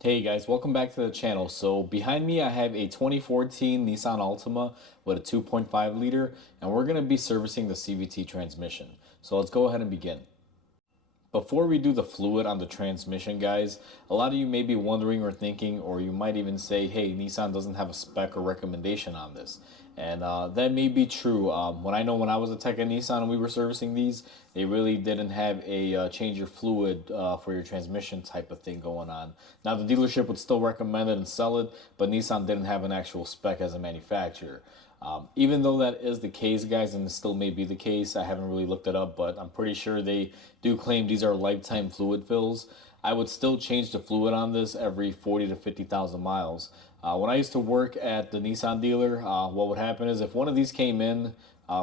Hey guys, welcome back to the channel. So behind me I have a 2014 Nissan Altima with a 2.5 liter, and we're going to be servicing the CVT transmission. So let's go ahead and begin. Before we do the fluid on the transmission, guys, a lot of you may be wondering or thinking, or you might even say, hey, Nissan doesn't have a spec or recommendation on this. And that may be true. When I was a tech at Nissan and we were servicing these, they really didn't have a change your fluid for your transmission type of thing going on. Now, the dealership would still recommend it and sell it, but Nissan didn't have an actual spec as a manufacturer. Even though that is the case, guys, and it still may be the case, I haven't really looked it up, but I'm pretty sure they do claim these are lifetime fluid fills. I would still change the fluid on this every 40 to 50,000 miles. When I used to work at the Nissan dealer, what would happen is if one of these came in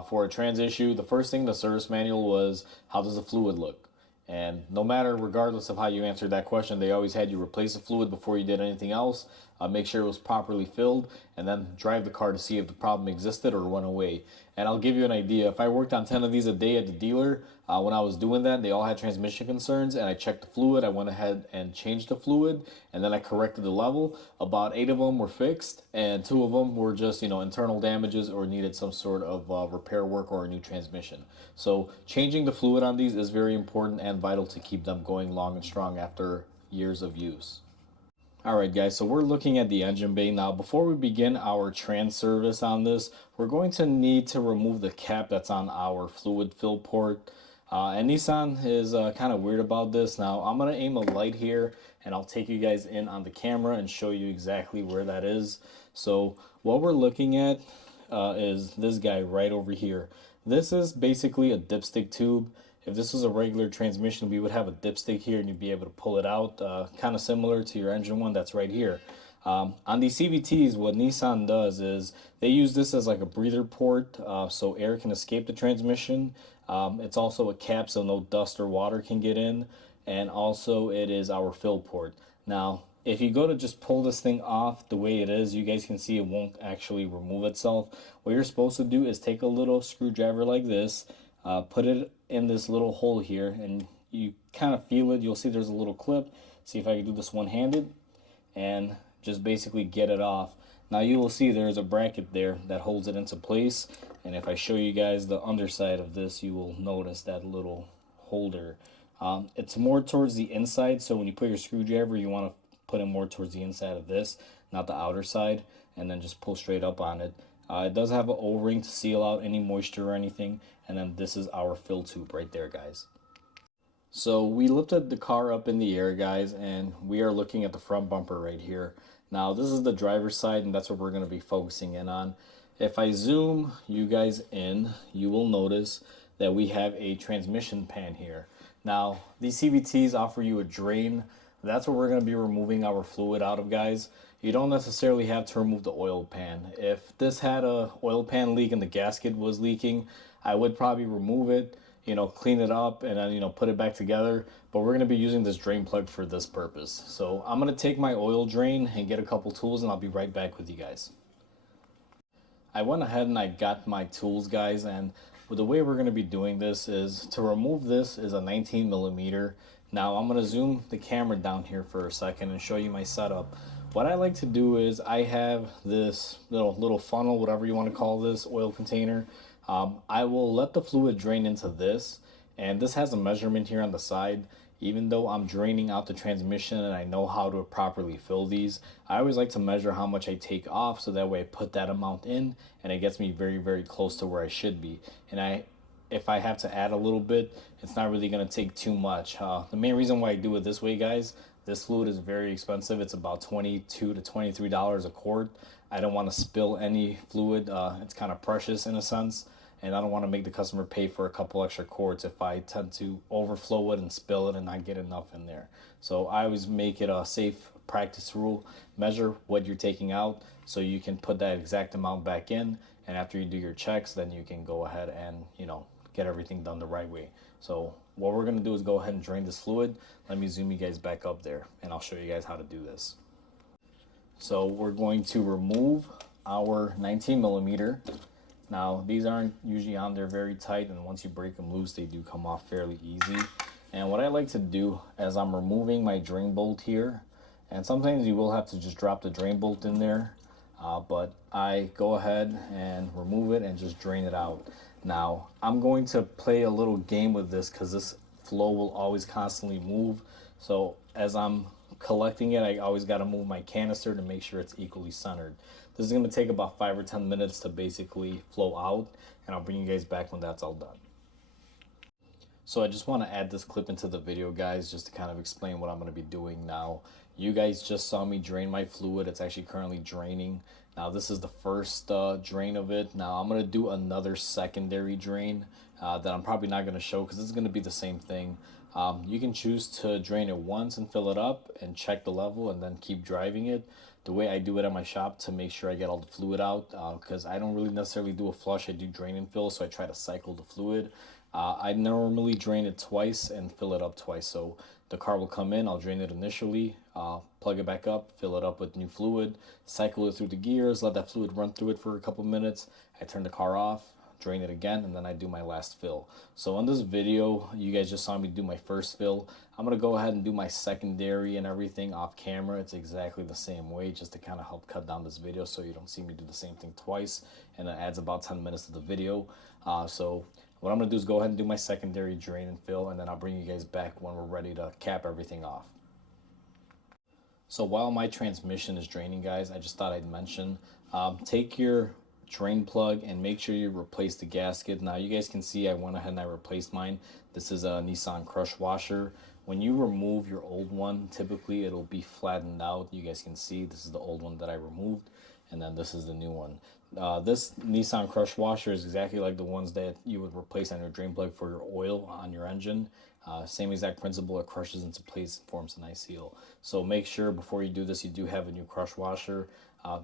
for a trans issue, the first thing the service manual was, how does the fluid look? And no matter, regardless of how you answered that question, they always had you replace the fluid before you did anything else, make sure it was properly filled, and then drive the car to see if the problem existed or went away. And I'll give you an idea. If I worked on 10 of these a day at the dealer, when I was doing that, they all had transmission concerns, and I checked the fluid. I went ahead and changed the fluid, and then I corrected the level. About 8 of them were fixed, and 2 of them were just, internal damages or needed some sort of repair work or a new transmission. So changing the fluid on these is very important and vital to keep them going long and strong after years of use. Alright guys, so we're looking at the engine bay now. Before we begin our trans service on this, we're going to need to remove the cap that's on our fluid fill port. And Nissan is kind of weird about this. Now I'm going to aim a light here and I'll take you guys in on the camera and show you exactly where that is. So what we're looking at is this guy right over here. This is basically a dipstick tube. If this was a regular transmission, we would have a dipstick here and you'd be able to pull it out, kind of similar to your engine one that's right here. On these CVTs, what Nissan does is they use this as like a breather port so air can escape the transmission. It's also a cap so no dust or water can get in. And also it is our fill port. Now, if you go to just pull this thing off the way it is, you guys can see it won't actually remove itself. What you're supposed to do is take a little screwdriver like this, put it in this little hole here, and you kind of feel it. You'll see there's a little clip. See if I can do this one-handed and just basically get it off. Now you will see there's a bracket there that holds it into place, and if I show you guys the underside of this, you will notice that little holder. It's more towards the inside, so when you put your screwdriver, you want to put it more towards the inside of this, not the outer side, and then just pull straight up on it. It does have an O-ring to seal out any moisture or anything, and then this is our fill tube right there, guys. So we lifted the car up in the air, guys, and we are looking at the front bumper right here. Now this is the driver's side, and that's what we're going to be focusing in on. If I zoom you guys in, you will notice that we have a transmission pan here. Now these CVTs offer you a drain. That's where we're going to be removing our fluid out of, guys. You don't necessarily have to remove the oil pan. If this had a oil pan leak and the gasket was leaking, I would probably remove it, clean it up and then, put it back together. But we're going to be using this drain plug for this purpose. So I'm going to take my oil drain and get a couple tools, and I'll be right back with you guys. I went ahead and I got my tools, guys, and the way we're going to be doing this is to remove this is a 19 millimeter. Now I'm going to zoom the camera down here for a second and show you my setup. What I like to do is I have this little funnel, whatever you want to call this, oil container. I will let the fluid drain into this, and this has a measurement here on the side. Even though I'm draining out the transmission and I know how to properly fill these, I always like to measure how much I take off so that way I put that amount in and it gets me very, very close to where I should be. And if I have to add a little bit, it's not really going to take too much. The main reason why I do it this way, guys, this fluid is very expensive. It's about $22 to $23 a quart. I don't want to spill any fluid. It's kind of precious in a sense, and I don't want to make the customer pay for a couple extra quarts if I tend to overflow it and spill it and not get enough in there. So I always make it a safe practice rule. Measure what you're taking out so you can put that exact amount back in, and after you do your checks, then you can go ahead and get everything done the right way. So what we're going to do is go ahead and drain this fluid. Let me zoom you guys back up there and I'll show you guys how to do this. So we're going to remove our 19 millimeter. Now these aren't usually on there very tight, and once you break them loose they do come off fairly easy. And what I like to do as I'm removing my drain bolt here And sometimes you will have to just drop the drain bolt in there, but I go ahead and remove it and just drain it out. Now I'm going to play a little game with this because this flow will always constantly move. So as I'm collecting it, I always got to move my canister to make sure it's equally centered. This is going to take about 5 or 10 minutes to basically flow out, and I'll bring you guys back when that's all done. So I just want to add this clip into the video, guys, just to kind of explain what I'm going to be doing now. You guys just saw me drain my fluid. It's actually currently draining. Now this is the first drain of it. Now I'm going to do another secondary drain that I'm probably not going to show because it's going to be the same thing. You can choose to drain it once and fill it up and check the level and then keep driving it. The way I do it at my shop to make sure I get all the fluid out, because I don't really necessarily do a flush, I do drain and fill, so I try to cycle the fluid. I normally drain it twice and fill it up twice. So the car will come in, I'll drain it initially, plug it back up, fill it up with new fluid, cycle it through the gears, let that fluid run through it for a couple minutes. I turn the car off, drain it again, and then I do my last fill. So in this video, you guys just saw me do my first fill. I'm gonna go ahead and do my secondary and everything off camera. It's exactly the same way, just to kind of help cut down this video so you don't see me do the same thing twice, and it adds about 10 minutes to the video. So what I'm gonna do is go ahead and do my secondary drain and fill, and then I'll bring you guys back when we're ready to cap everything off. So while my transmission is draining, guys, I just thought I'd mention, take your drain plug and make sure you replace the gasket. Now you guys can see I went ahead and I replaced mine. This is a Nissan crush washer. When you remove your old one, typically it'll be flattened out. You guys can see this is the old one that I removed, and then this is the new one. This Nissan crush washer is exactly like the ones that you would replace on your drain plug for your oil on your engine. Same exact principle, it crushes into place and forms a nice seal. So make sure before you do this, you do have a new crush washer.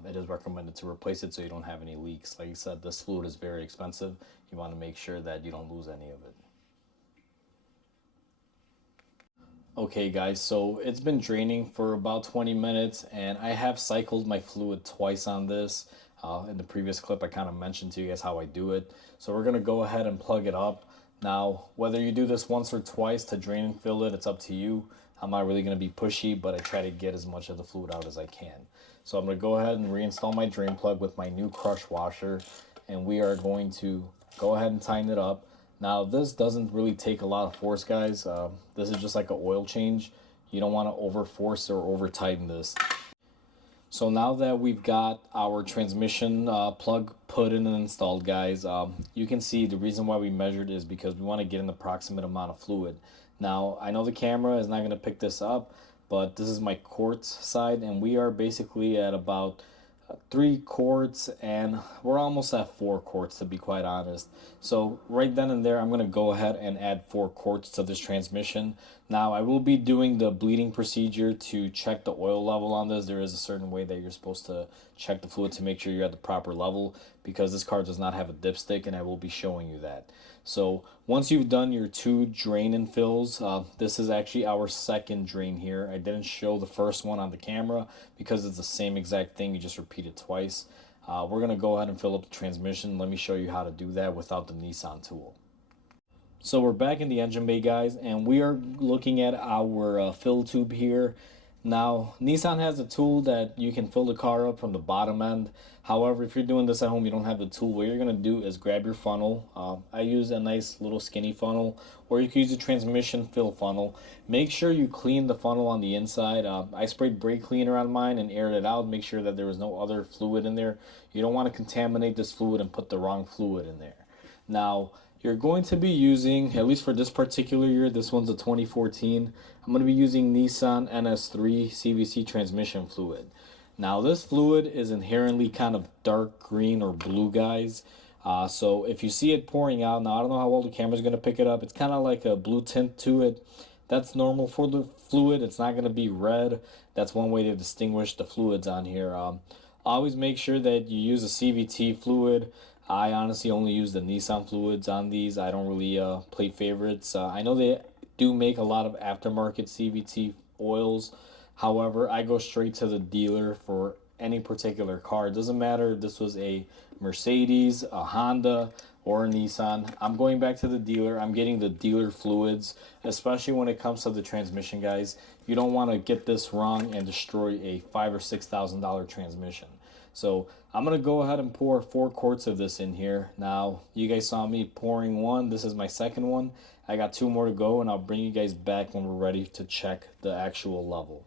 It is recommended to replace it so you don't have any leaks. Like I said, this fluid is very expensive. You want to make sure that you don't lose any of it. Okay guys, so it's been draining for about 20 minutes and I have cycled my fluid twice on this. In the previous clip I kind of mentioned to you guys how I do it. So we're going to go ahead and plug it up. Now whether you do this once or twice to drain and fill it, it's up to you. I'm not really going to be pushy, but I try to get as much of the fluid out as I can. So I'm going to go ahead and reinstall my drain plug with my new crush washer, and we are going to go ahead and tighten it up. Now this doesn't really take a lot of force, guys. This is just like an oil change. You don't want to over force or over tighten this. So now that we've got our transmission plug put in and installed, guys, you can see the reason why we measured is because we want to get an approximate amount of fluid. Now I know the camera is not going to pick this up, but this is my quarts side, and we are basically at about 3 quarts, and we're almost at 4 quarts to be quite honest. So right then and there I'm going to go ahead and add 4 quarts to this transmission. Now I will be doing the bleeding procedure to check the oil level on this. There is a certain way that you're supposed to check the fluid to make sure you're at the proper level, because this car does not have a dipstick, and I will be showing you that. So once you've done your 2 drain and fills, this is actually our second drain here. I didn't show the first one on the camera because it's the same exact thing, you just repeat it twice. We're going to go ahead and fill up the transmission. Let me show you how to do that without the Nissan tool. So we're back in the engine bay, guys, and we are looking at our fill tube here. Now, Nissan has a tool that you can fill the car up from the bottom end. However, if you're doing this at home, you don't have the tool, what you're going to do is grab your funnel. I use a nice little skinny funnel, or you can use a transmission fill funnel. Make sure you clean the funnel on the inside. I sprayed brake cleaner on mine and aired it out. Make sure that there was no other fluid in there. You don't want to contaminate this fluid and put the wrong fluid in there. Now, you're going to be using, at least for this particular year, this one's a 2014, I'm going to be using Nissan NS3 CVC transmission fluid. Now this fluid is inherently kind of dark green or blue, guys. So if you see it pouring out, now I don't know how well the camera's going to pick it up, it's kind of like a blue tint to it. That's normal for the fluid. It's not going to be red. That's one way to distinguish the fluids on here. Always make sure that you use a CVT fluid. I honestly only use the Nissan fluids on these. I don't really play favorites. I know they do make a lot of aftermarket CVT oils. However, I go straight to the dealer for any particular car. It doesn't matter if this was a Mercedes, a Honda, or a Nissan, I'm going back to the dealer. I'm getting the dealer fluids, especially when it comes to the transmission, guys. You don't want to get this wrong and destroy a $5,000 or $6,000 transmission. So I'm gonna go ahead and pour 4 quarts of this in here. Now, you guys saw me pouring one. This is my second one. I got 2 more to go, and I'll bring you guys back when we're ready to check the actual level.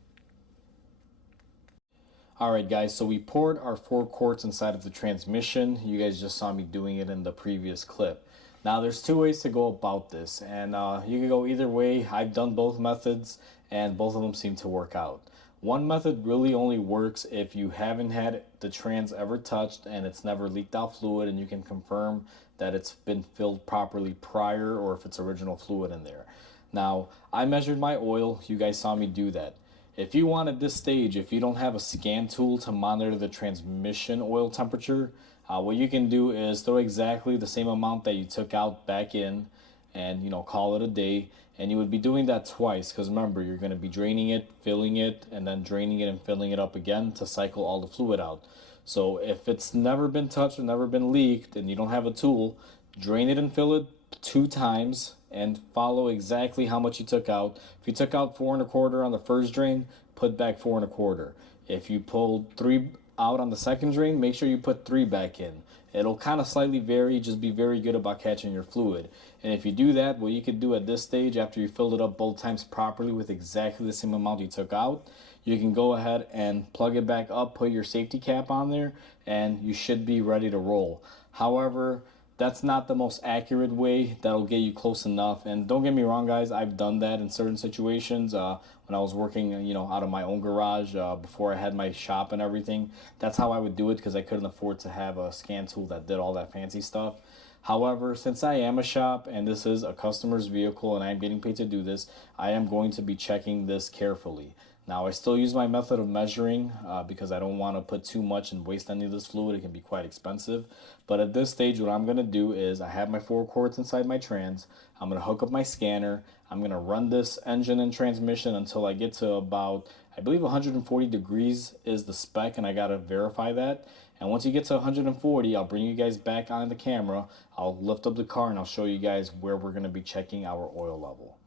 Alright guys, so we poured our 4 quarts inside of the transmission. You guys just saw me doing it in the previous clip. Now there's 2 ways to go about this, and you can go either way. I've done both methods and both of them seem to work out. One method really only works if you haven't had the trans ever touched and it's never leaked out fluid, and you can confirm that it's been filled properly prior, or if it's original fluid in there. Now, I measured my oil. You guys saw me do that. If you want at this stage, if you don't have a scan tool to monitor the transmission oil temperature, what you can do is throw exactly the same amount that you took out back in, and call it a day. And you would be doing that twice, because remember, you're going to be draining it, filling it, and then draining it and filling it up again to cycle all the fluid out. So if it's never been touched or never been leaked and you don't have a tool, drain it and fill it 2 times and follow exactly how much you took out. If you took out 4 1/4 on the first drain, put back 4 1/4. If you pulled 3 out on the second drain, make sure you put 3 back in. It'll kind of slightly vary. Just be very good about catching your fluid. And if you do that, what you could do at this stage, after you filled it up both times properly with exactly the same amount you took out, you can go ahead and plug it back up, put your safety cap on there, and you should be ready to roll. However, that's not the most accurate way. That'll get you close enough. And don't get me wrong, guys, I've done that in certain situations when I was working out of my own garage before I had my shop and everything. That's how I would do it, because I couldn't afford to have a scan tool that did all that fancy stuff. However, since I am a shop and this is a customer's vehicle and I'm getting paid to do this, I am going to be checking this carefully. Now, I still use my method of measuring because I don't want to put too much and waste any of this fluid. It can be quite expensive. But at this stage, what I'm going to do is I have my 4 quarts inside my trans. I'm going to hook up my scanner. I'm going to run this engine and transmission until I get to about, I believe 140 degrees is the spec, and I got to verify that. And once you get to 140, I'll bring you guys back on the camera. I'll lift up the car and I'll show you guys where we're going to be checking our oil level.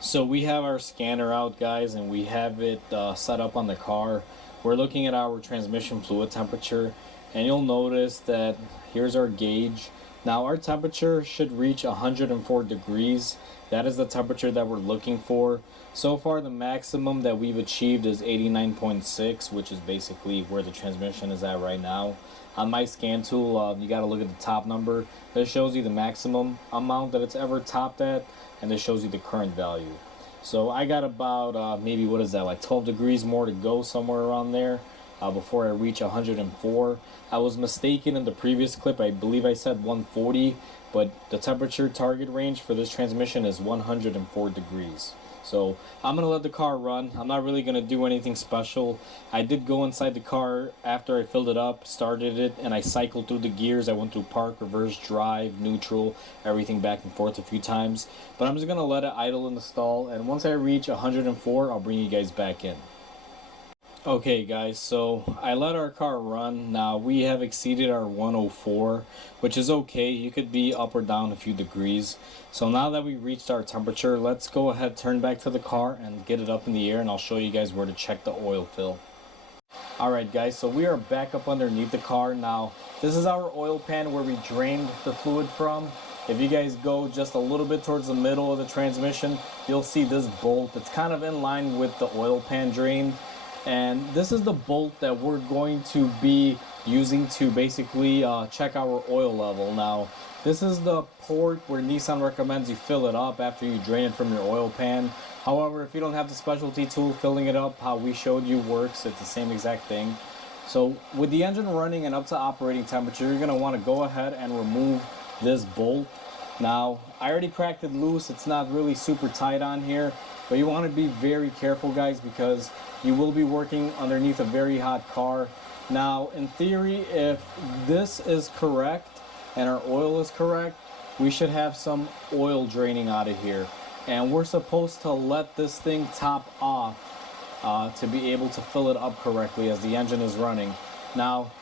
So we have our scanner out, guys, and we have it set up on the car. We're looking at our transmission fluid temperature, and you'll notice that here's our gauge. Now our temperature should reach 104 degrees. That is the temperature that we're looking for. So far, the maximum that we've achieved is 89.6, which is basically where the transmission is at right now. On my scan tool, you got to look at the top number. That shows you the maximum amount that it's ever topped at, and this shows you the current value. So I got about maybe, what is that, like 12 degrees more to go, somewhere around there, before I reach 104. I was mistaken in the previous clip. I believe I said 140, but the temperature target range for this transmission is 104 degrees. So I'm going to let the car run. I'm not really going to do anything special. I did go inside the car after I filled it up, started it, and I cycled through the gears. I went through park, reverse, drive, neutral, everything back and forth a few times. But I'm just going to let it idle in the stall, and once I reach 104, I'll bring you guys back in. Okay guys, so I let our car run. Now we have exceeded our 104, which is okay. You could be up or down a few degrees. So now that we reached our temperature, let's go ahead, turn back to the car and get it up in the air, and I'll show you guys where to check the oil fill. Alright guys, so we are back up underneath the car. Now this is our oil pan where we drained the fluid from. If you guys go just a little bit towards the middle of the transmission, you'll see this bolt. It's kind of in line with the oil pan drain. And this is the bolt that we're going to be using to basically check our oil level. Now, this is the port where Nissan recommends you fill it up after you drain it from your oil pan. However, if you don't have the specialty tool, filling it up how we showed you works. It's the same exact thing. So with the engine running and up to operating temperature, you're going to want to go ahead and remove this bolt. Now, I already cracked it loose. It's not really super tight on here, but you want to be very careful, guys, because you will be working underneath a very hot car. Now, in theory, if this is correct and our oil is correct, we should have some oil draining out of here. And we're supposed to let this thing top off to be able to fill it up correctly as the engine is running. Now,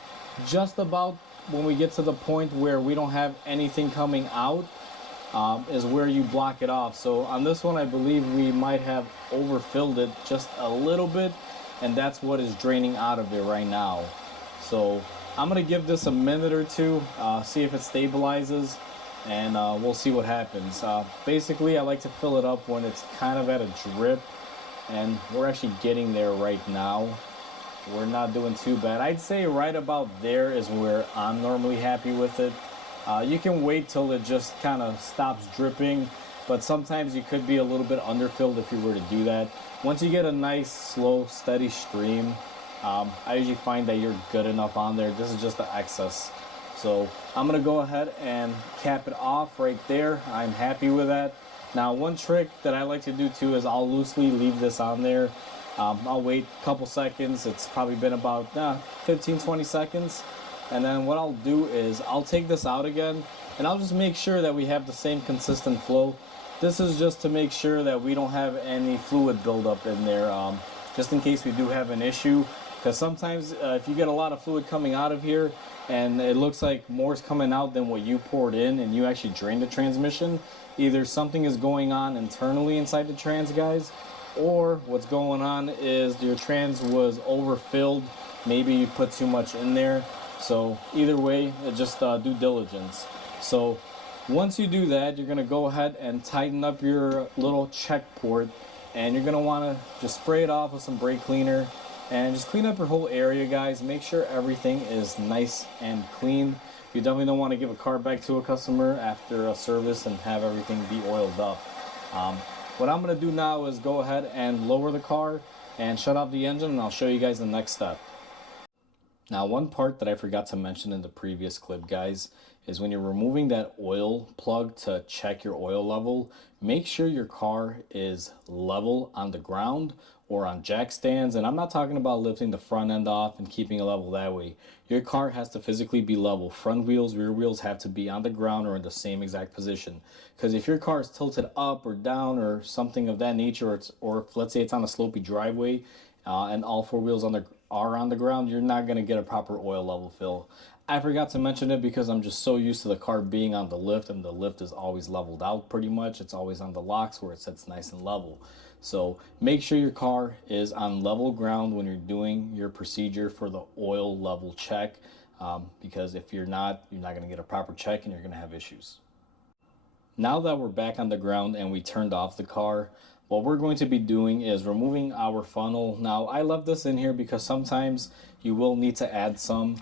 just about when we get to the point where we don't have anything coming out, is where you block it off. So on this one, I believe we might have overfilled it just a little bit, and that's what is draining out of it right now. So I'm gonna give this a minute or two, see if it stabilizes, and we'll see what happens. Basically, I like to fill it up when it's kind of at a drip, and we're actually getting there right now. We're not doing too bad. I'd say right about there is where I'm normally happy with it. You can wait till it just kind of stops dripping, but sometimes you could be a little bit underfilled if you were to do that. Once you get a nice, slow, steady stream, I usually find that you're good enough on there. This is just the excess. So I'm gonna go ahead and cap it off right there. I'm happy with that. Now, one trick that I like to do too is I'll loosely leave this on there. I'll wait a couple seconds. It's probably been about 15-20 seconds. And then what I'll do is I'll take this out again, and I'll just make sure that we have the same consistent flow. This is just to make sure that we don't have any fluid buildup in there, just in case we do have an issue. Because sometimes if you get a lot of fluid coming out of here and it looks like more is coming out than what you poured in and you actually drained the transmission, either something is going on internally inside the trans, guys, or what's going on is your trans was overfilled. Maybe you put too much in there. So either way, just due diligence. So once you do that, you're going to go ahead and tighten up your little check port, and you're going to want to just spray it off with some brake cleaner and just clean up your whole area, guys. Make sure everything is nice and clean. You definitely don't want to give a car back to a customer after a service and have everything be oiled up. What I'm going to do now is go ahead and lower the car and shut off the engine, and I'll show you guys the next step. Now, one part that I forgot to mention in the previous clip, guys, is when you're removing that oil plug to check your oil level, make sure your car is level on the ground or on jack stands. And I'm not talking about lifting the front end off and keeping it level that way. Your car has to physically be level. Front wheels, rear wheels have to be on the ground or in the same exact position. Because if your car is tilted up or down or something of that nature, or if, let's say it's on a slopey driveway, and all four wheels are on the ground, you're not going to get a proper oil level fill. I forgot to mention it because I'm just so used to the car being on the lift, and the lift is always leveled out pretty much. It's always on the locks where it sits nice and level. So make sure your car is on level ground when you're doing your procedure for the oil level check, because if you're not going to get a proper check and you're going to have issues. Now that we're back on the ground and we turned off the car, what we're going to be doing is removing our funnel. Now, I left this in here because sometimes you will need to add some.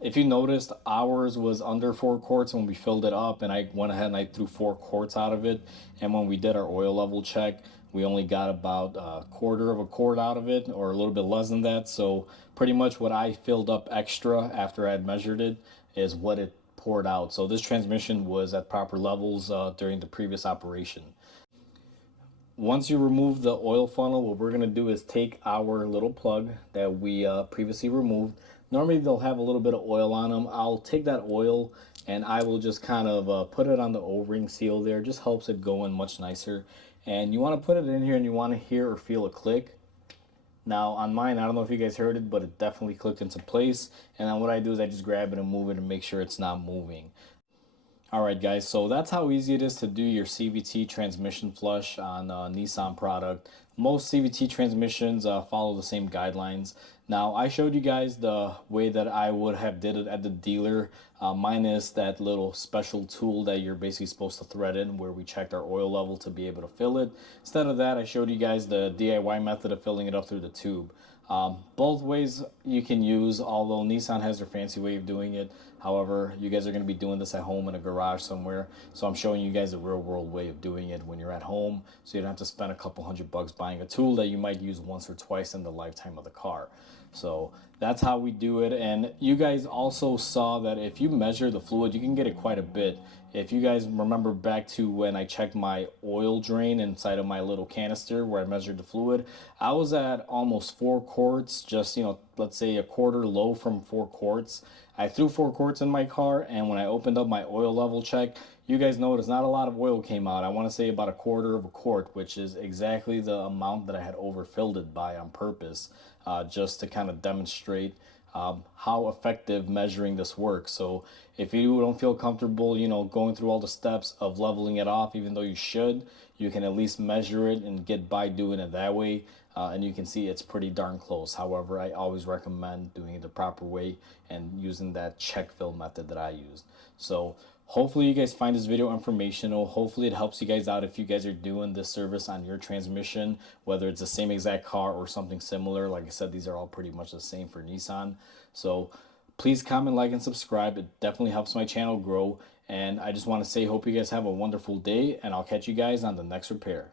If you noticed, ours was under 4 quarts when we filled it up, and I went ahead and I threw 4 quarts out of it. And when we did our oil level check, we only got about a quarter of a quart out of it, or a little bit less than that. So pretty much what I filled up extra after I had measured it is what it poured out. So this transmission was at proper levels during the previous operation. Once you remove the oil funnel, what we're going to do is take our little plug that we previously removed. Normally they'll have a little bit of oil on them. I'll take that oil and I will just kind of put it on the O-ring seal there. Just helps it go in much nicer. And you want to put it in here and you want to hear or feel a click. Now on mine, I don't know if you guys heard it, but it definitely clicked into place. And then what I do is I just grab it and move it and make sure it's not moving. Alright guys, so that's how easy it is to do your CVT transmission flush on a Nissan product. Most CVT transmissions follow the same guidelines. Now, I showed you guys the way that I would have did it at the dealer, minus that little special tool that you're basically supposed to thread in where we checked our oil level to be able to fill it. Instead of that, I showed you guys the DIY method of filling it up through the tube. Both ways you can use, although Nissan has their fancy way of doing it. However, you guys are going to be doing this at home in a garage somewhere. So I'm showing you guys a real world way of doing it when you're at home. So you don't have to spend a couple $100 buying a tool that you might use once or twice in the lifetime of the car. So that's how we do it. And you guys also saw that if you measure the fluid, you can get it quite a bit. If you guys remember back to when I checked my oil drain inside of my little canister where I measured the fluid, I was at almost 4 quarts, just, let's say a quarter low from 4 quarts. I threw 4 quarts in my car, and when I opened up my oil level check, you guys noticed not a lot of oil came out. I want to say about a quarter of a quart, which is exactly the amount that I had overfilled it by on purpose, just to kind of demonstrate how effective measuring this works. So if you don't feel comfortable, going through all the steps of leveling it off, even though you should, you can at least measure it and get by doing it that way. And you can see it's pretty darn close. However, I always recommend doing it the proper way and using that check fill method that I used. So hopefully you guys find this video informational. Hopefully it helps you guys out if you guys are doing this service on your transmission, whether it's the same exact car or something similar. Like I said, these are all pretty much the same for Nissan. So please comment, like, and subscribe. It definitely helps my channel grow. And I just want to say, hope you guys have a wonderful day, and I'll catch you guys on the next repair.